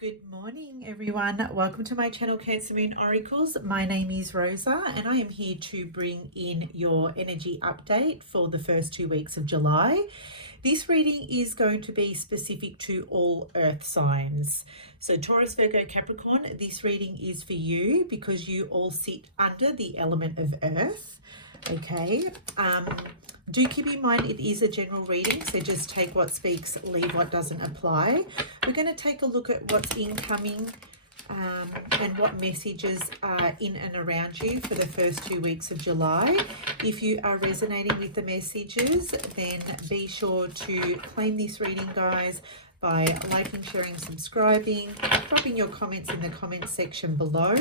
Good morning, everyone. Welcome to my channel, Cancer Moon Oracles. My name is Rosa, and I am here to bring in your energy update for the first 2 weeks of July. This reading is going to be specific to all earth signs. So Taurus, Virgo, Capricorn, this reading is for you because you all sit under the element of earth. Okay. Do keep in mind it is a general reading, so just take what speaks, leave what doesn't apply. We're going to take a look at what's incoming and what messages are in and around you for the first 2 weeks of July. If you are resonating with the messages, then be sure to claim this reading, guys, by liking, sharing, subscribing, dropping your comments in the comment section below.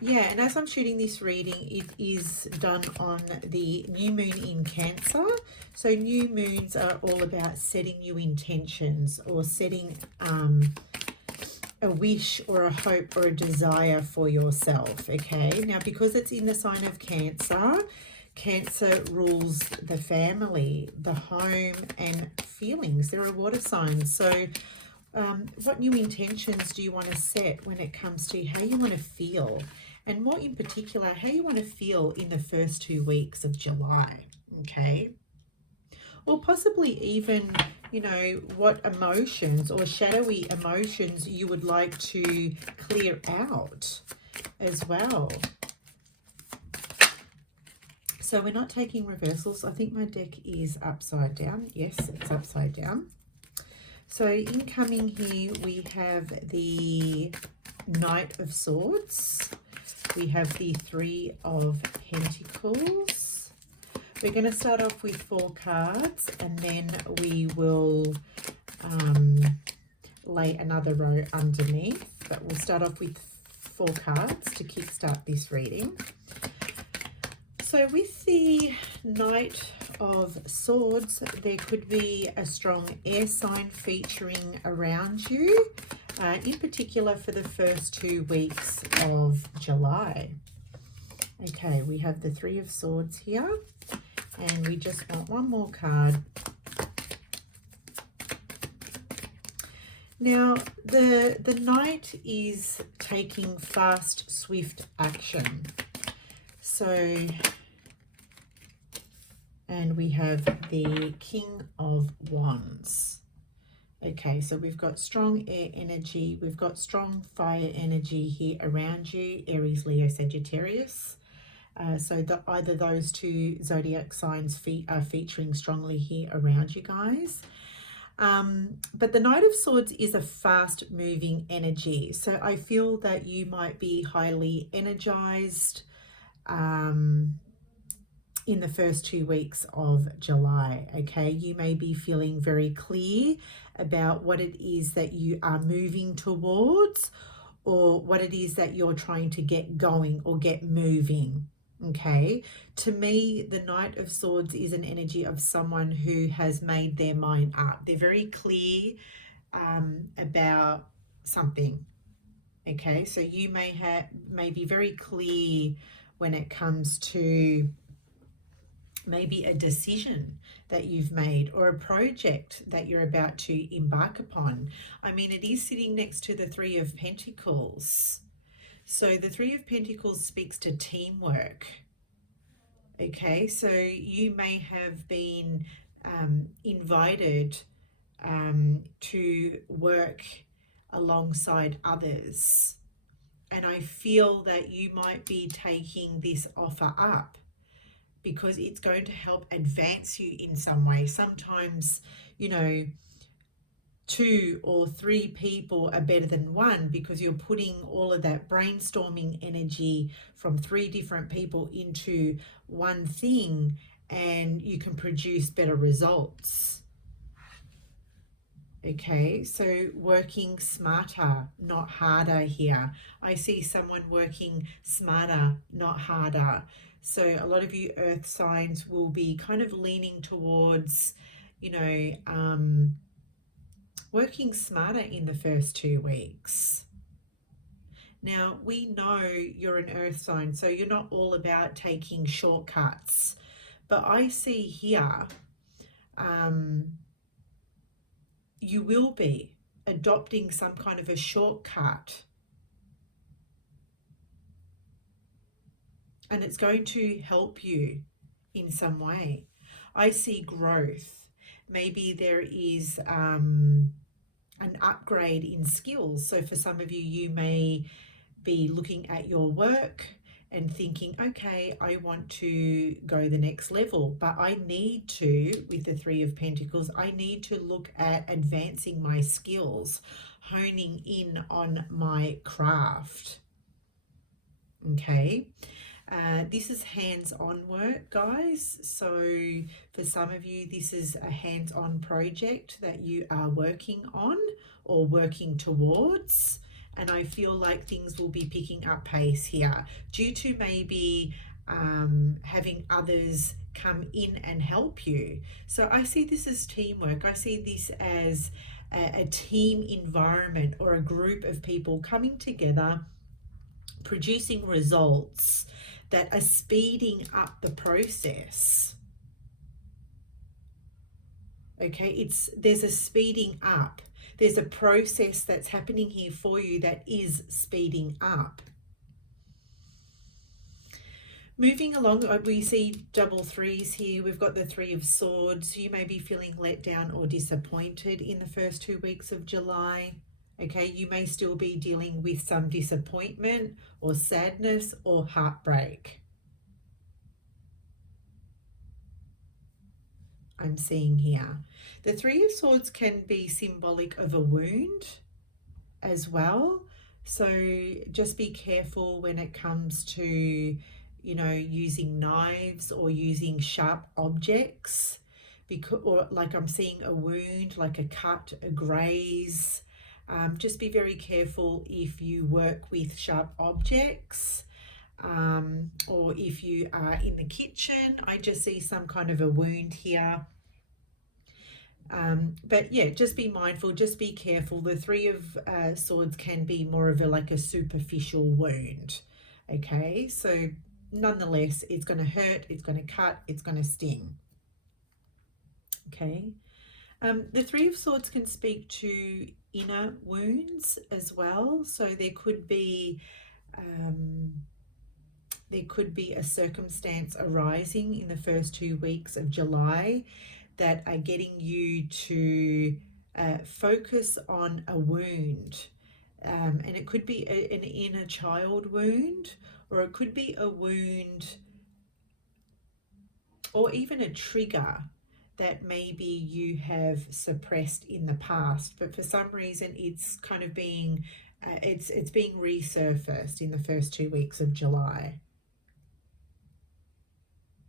Yeah, and as I'm shooting this reading, it is done on the new moon in Cancer. So new moons are all about setting new intentions or setting a wish or a hope or a desire for yourself, okay? Now, because it's in the sign of Cancer, Cancer rules the family, the home, and feelings. There are water signs. So what new intentions do you want to set when it comes to how you want to feel? And more in particular, how you want to feel in the first 2 weeks of July, okay? Or possibly even, you know, what emotions or shadowy emotions you would like to clear out as well. So we're not taking reversals. I think my deck is upside down. Yes, it's upside down. So incoming here, we have the Knight of Swords. We have the Three of Pentacles. We're going to start off with 4 cards, and then we will lay another row underneath. But we'll start off with 4 cards to kickstart this reading. So with the Knight of Swords, there could be a strong air sign featuring around you, in particular for the first 2 weeks of July. Okay, we have the Three of Swords here, and we just want one more card. Now, the Knight is taking fast, swift action. So, and we have the King of Wands. Okay, so we've got strong air energy. We've got strong fire energy here around you, Aries, Leo, Sagittarius. So either those 2 zodiac signs are featuring strongly here around you guys. But the Knight of Swords is a fast-moving energy. So I feel that you might be highly energized in the first 2 weeks of July, okay? You may be feeling very clear about what it is that you are moving towards, or what it is that you're trying to get going or get moving, okay? To me, the Knight of Swords is an energy of someone who has made their mind up. They're very clear about something, okay? So you may be very clear when it comes to maybe a decision that you've made or a project that you're about to embark upon. I mean, it is sitting next to the Three of Pentacles. So the Three of Pentacles speaks to teamwork. Okay, so you may have been invited to work alongside others. And I feel that you might be taking this offer up because it's going to help advance you in some way. Sometimes, you know, 2 or 3 people are better than one because you're putting all of that brainstorming energy from 3 different people into one thing, and you can produce better results. Okay, so working smarter, not harder here. I see someone working smarter, not harder. So a lot of you earth signs will be kind of leaning towards, you know, working smarter in the first 2 weeks. Now, we know you're an earth sign, so you're not all about taking shortcuts. But I see here you will be adopting some kind of a shortcut, and it's going to help you in some way. I see growth. Maybe there is an upgrade in skills. So for some of you, you may be looking at your work and thinking, okay, I want to go the next level, but I need to, with the Three of Pentacles, I need to look at advancing my skills, honing in on my craft. Okay. This is hands-on work, guys. So for some of you, this is a hands-on project that you are working on or working towards. And I feel like things will be picking up pace here due to maybe having others come in and help you. So I see this as teamwork. I see this as a team environment or a group of people coming together, producing results that are speeding up the process. Okay, there's a speeding up. There's a process that's happening here for you that is speeding up. Moving along, we see double threes here. We've got the Three of Swords. You may be feeling let down or disappointed in the first 2 weeks of July. Okay, you may still be dealing with some disappointment or sadness or heartbreak. I'm seeing here. The Three of Swords can be symbolic of a wound as well. So just be careful when it comes to, you know, using knives or using sharp objects, because, or like I'm seeing a wound, like a cut, a graze. Just be very careful if you work with sharp objects, or if you are in the kitchen. I just see some kind of a wound here. But yeah, just be mindful, just be careful. The Three of Swords can be more of like a superficial wound. Okay, so nonetheless, it's going to hurt, it's going to cut, it's going to sting. Okay. The Three of Swords can speak to inner wounds as well. So there could be a circumstance arising in the first 2 weeks of July that are getting you to focus on a wound. And it could be an inner child wound, or it could be a wound or even a trigger that maybe you have suppressed in the past, but for some reason it's kind of being it's being resurfaced in the first 2 weeks of July.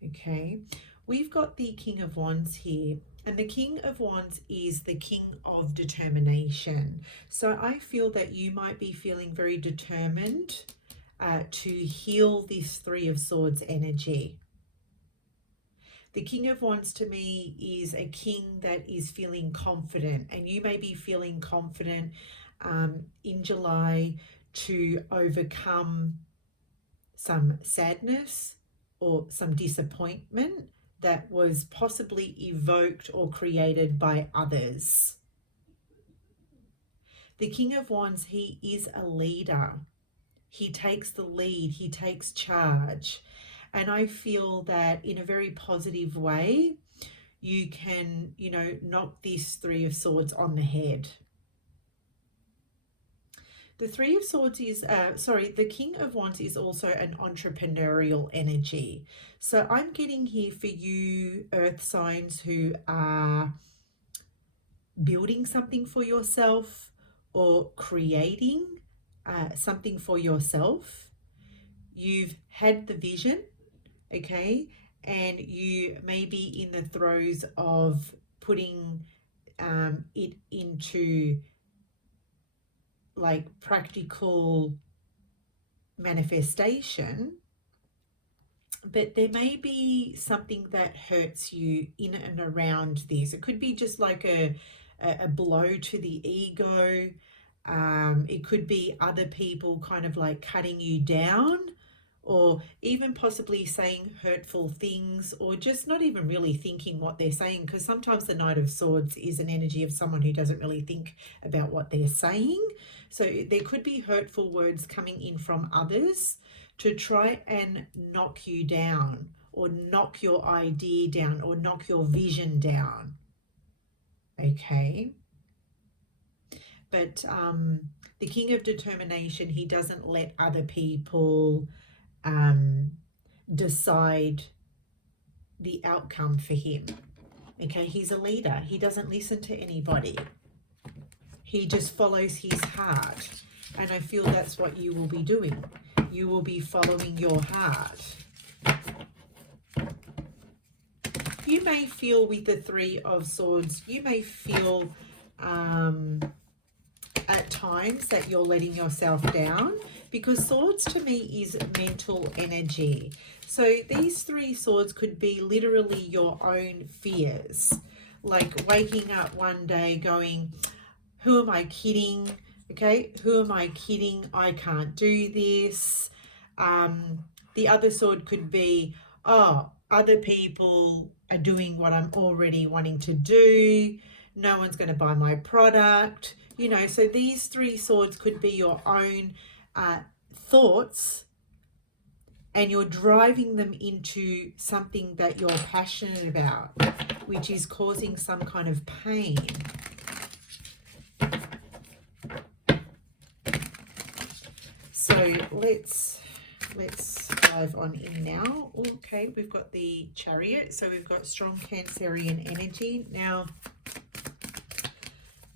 Okay, we've got the King of Wands here, and the King of Wands is the king of determination. So I feel that you might be feeling very determined to heal this Three of Swords energy. The King of Wands to me is a king that is feeling confident, and you may be feeling confident in July to overcome some sadness or some disappointment that was possibly evoked or created by others. The King of Wands, he is a leader. He takes the lead, he takes charge. And I feel that in a very positive way, you can, you know, knock this Three of Swords on the head. The Three of Swords is, the King of Wands is also an entrepreneurial energy. So I'm getting here for you earth signs who are building something for yourself or creating something for yourself. You've had the vision, okay, and you may be in the throes of putting it into like practical manifestation, but there may be something that hurts you in and around this. It could be just like a blow to the ego. It could be other people kind of like cutting you down or even possibly saying hurtful things, or just not even really thinking what they're saying, because sometimes the Knight of Swords is an energy of someone who doesn't really think about what they're saying. So there could be hurtful words coming in from others to try and knock you down, or knock your idea down, or knock your vision down. Okay. But the King of Determination, he doesn't let other people decide the outcome for him. Okay, he's a leader. He doesn't listen to anybody. He just follows his heart. And I feel that's what you will be doing. You will be following your heart. You may feel with the Three of Swords, you may feel at times that you're letting yourself down, because swords to me is mental energy. So these three swords could be literally your own fears, like waking up one day going, who am I kidding? Okay, who am I kidding? I can't do this. The other sword could be, oh, other people are doing what I'm already wanting to do. No one's going to buy my product. You know, so these three swords could be your own thoughts, and you're driving them into something that you're passionate about, which is causing some kind of pain. So let's dive on in now. Okay, we've got the Chariot. So we've got strong Cancerian energy. Now,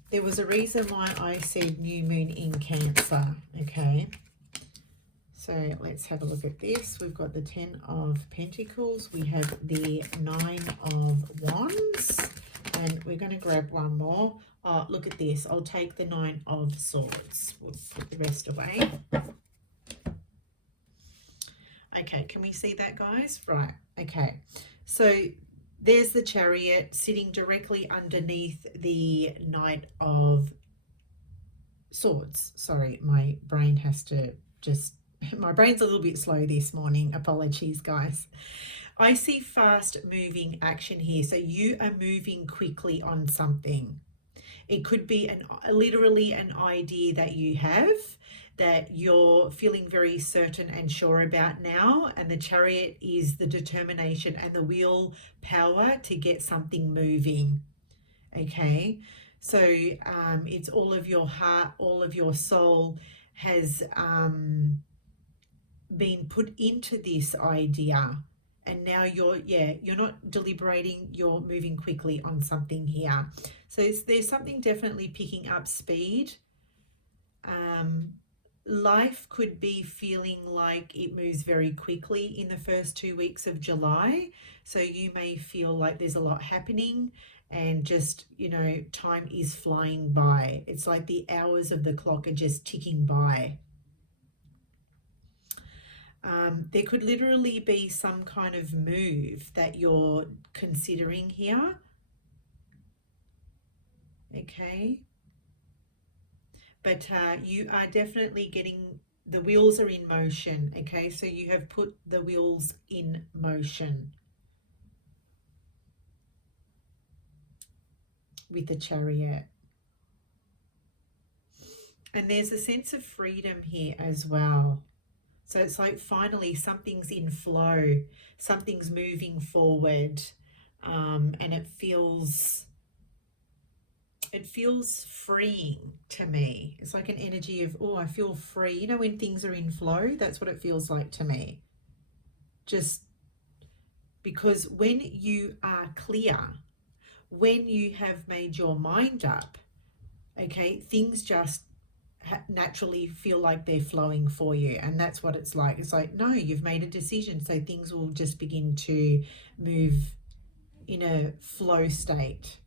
there was a reason why I said new moon in Cancer, okay? So let's have a look at this. We've got the 10 of Pentacles. We have the 9 of Wands. And we're going to grab one more. Oh, look at this. I'll take the 9 of Swords. We'll put the rest away. Okay, can we see that, guys? Right, okay. So there's the Chariot sitting directly underneath the Knight of Swords. Sorry, my brain has to just, my brain's a little bit slow this morning. Apologies, guys. I see fast moving action here. So you are moving quickly on something. It could be literally an idea that you have, that you're feeling very certain and sure about now, and the Chariot is the determination and the willpower to get something moving. Okay, so it's all of your heart, all of your soul has been put into this idea, and now you're not deliberating, you're moving quickly on something here. So there's something definitely picking up speed. Life could be feeling like it moves very quickly in the first 2 weeks of July. So you may feel like there's a lot happening, and just, you know, time is flying by. It's like the hours of the clock are just ticking by. There could literally be some kind of move that you're considering here. Okay. But you are definitely getting, the wheels are in motion. Okay, so you have put the wheels in motion with the Chariot. And there's a sense of freedom here as well. So it's like finally something's in flow, something's moving forward, and it feels freeing to me. It's like an energy of, oh, I feel free. You know, when things are in flow, that's what it feels like to me. Just because when you are clear, when you have made your mind up, okay, things just naturally feel like they're flowing for you. And that's what it's like. It's like, no, you've made a decision, so things will just begin to move in a flow state.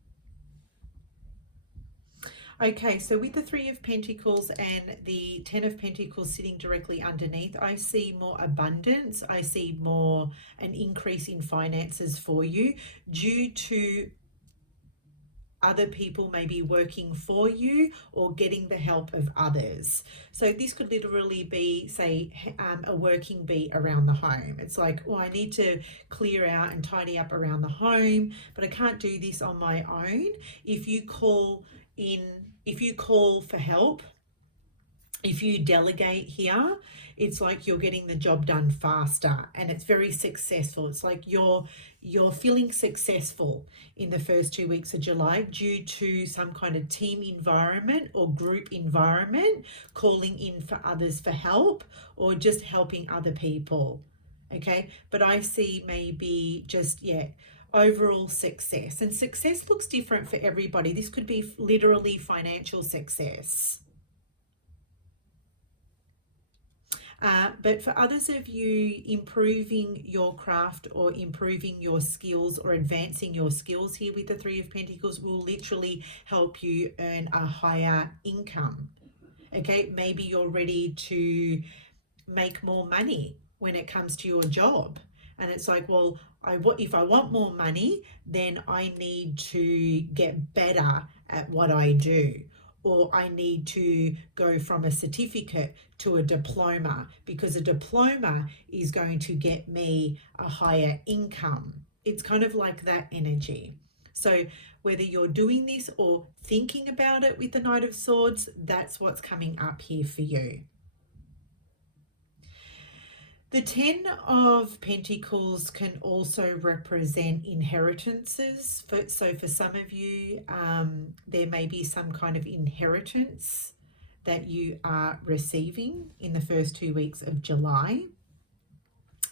Okay, so with the 3 of Pentacles and the 10 of Pentacles sitting directly underneath, I see more abundance. I see more an increase in finances for you due to other people maybe working for you or getting the help of others. So this could literally be, say, a working beat around the home. It's like, oh, I need to clear out and tidy up around the home, but I can't do this on my own. If you call for help, if you delegate here, it's like you're getting the job done faster and it's very successful. It's like you're feeling successful in the first 2 weeks of July due to some kind of team environment or group environment, calling in for others for help or just helping other people. Okay, but I see maybe just, overall success. And success looks different for everybody. This could be literally financial success. But for others of you, improving your craft or improving your skills or advancing your skills here with the Three of Pentacles will literally help you earn a higher income. Okay, maybe you're ready to make more money when it comes to your job. And it's like, well, if I want more money, then I need to get better at what I do. Or I need to go from a certificate to a diploma, because a diploma is going to get me a higher income. It's kind of like that energy. So whether you're doing this or thinking about it with the Knight of Swords, that's what's coming up here for you. The Ten of Pentacles can also represent inheritances. So for some of you, there may be some kind of inheritance that you are receiving in the first 2 weeks of July.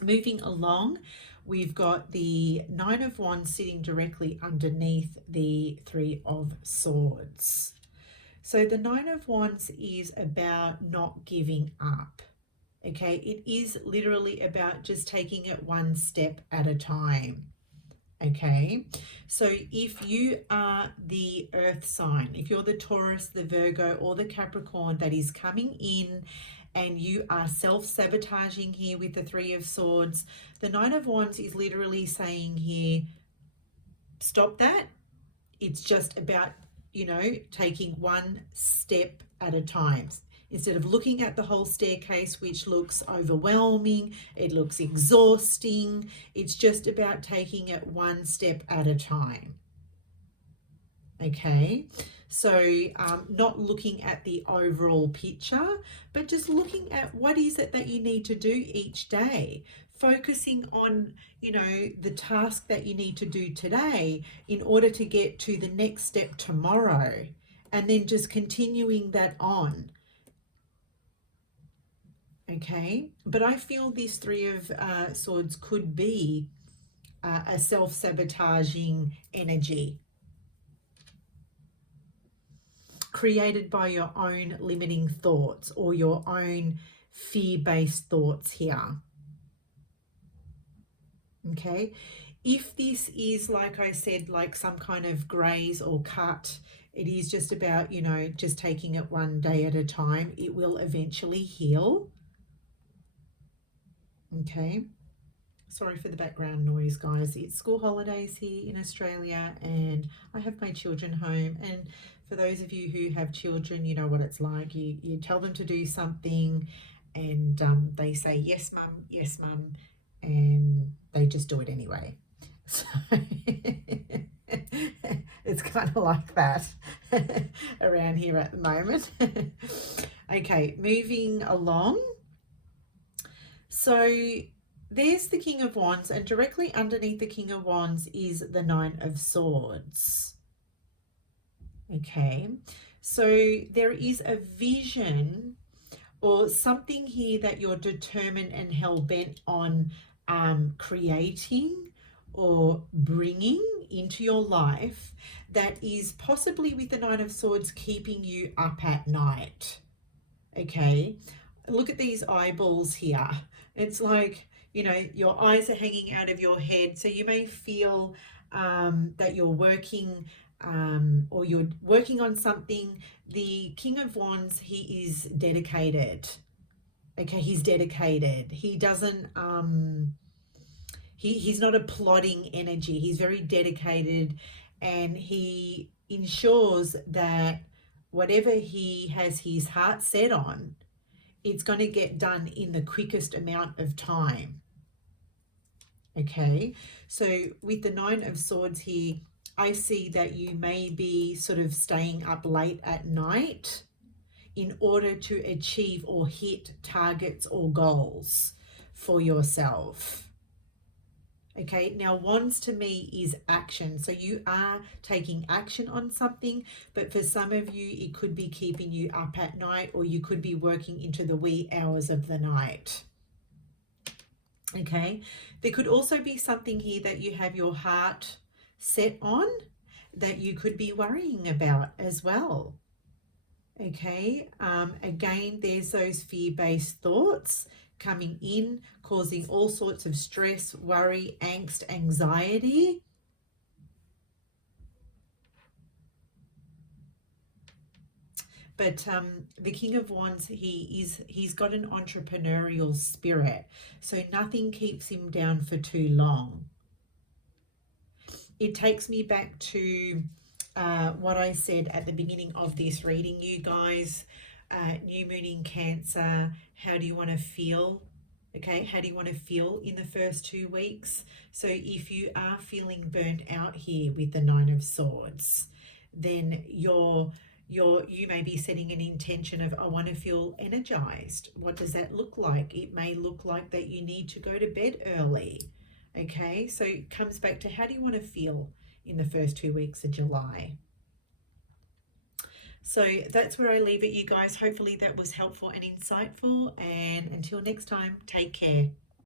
Moving along, we've got the Nine of Wands sitting directly underneath the Three of Swords. So the Nine of Wands is about not giving up. Okay, it is literally about just taking it one step at a time. Okay, so if you are the earth sign, if you're the Taurus, the Virgo, or the Capricorn that is coming in and you are self-sabotaging here with the Three of Swords, the Nine of Wands is literally saying here, stop that. It's just about, taking one step at a time. Instead of looking at the whole staircase, which looks overwhelming, it looks exhausting, it's just about taking it one step at a time. Okay, so not looking at the overall picture, but just looking at what is it that you need to do each day. Focusing on, the task that you need to do today in order to get to the next step tomorrow, and then just continuing that on. Okay, but I feel this Three of Swords could be a self-sabotaging energy created by your own limiting thoughts or your own fear-based thoughts here. Okay, if this is, like I said, like some kind of graze or cut, it is just about, just taking it one day at a time. It will eventually heal. Okay, sorry for the background noise, guys. It's school holidays here in Australia and I have my children home, and for those of you who have children, you know what it's like. You tell them to do something and they say yes mum, and they just do it anyway. So it's kind of like that around here at the moment. Okay, moving along. So there's the King of Wands, and directly underneath the King of Wands is the Nine of Swords. Okay, so there is a vision or something here that you're determined and hell-bent on creating or bringing into your life that is possibly, with the Nine of Swords, keeping you up at night. Okay, look at these eyeballs here. It's like, your eyes are hanging out of your head. So you may feel that you're working or you're working on something. The King of Wands, he is dedicated. Okay, he's dedicated. He doesn't, he's not a plodding energy. He's very dedicated, and he ensures that whatever he has his heart set on, it's going to get done in the quickest amount of time. Okay, so with the Nine of Swords here, I see that you may be sort of staying up late at night in order to achieve or hit targets or goals for yourself. Okay, now wands to me is action. So you are taking action on something, but for some of you, it could be keeping you up at night, or you could be working into the wee hours of the night. Okay, there could also be something here that you have your heart set on that you could be worrying about as well. Okay, again, there's those fear-based thoughts coming in, causing all sorts of stress, worry, angst, anxiety. But the King of Wands, he's got an entrepreneurial spirit, so nothing keeps him down for too long. It takes me back to what I said at the beginning of this reading, you guys. New moon in Cancer, how do you want to feel? Okay, how do you want to feel in the first 2 weeks? So if you are feeling burnt out here with the Nine of Swords, then you may be setting an intention of, I want to feel energized. What does that look like? It may look like that you need to go to bed early. Okay, so it comes back to, how do you want to feel in the first 2 weeks of July? So that's where I leave it, you guys. Hopefully that was helpful and insightful. And until next time, take care.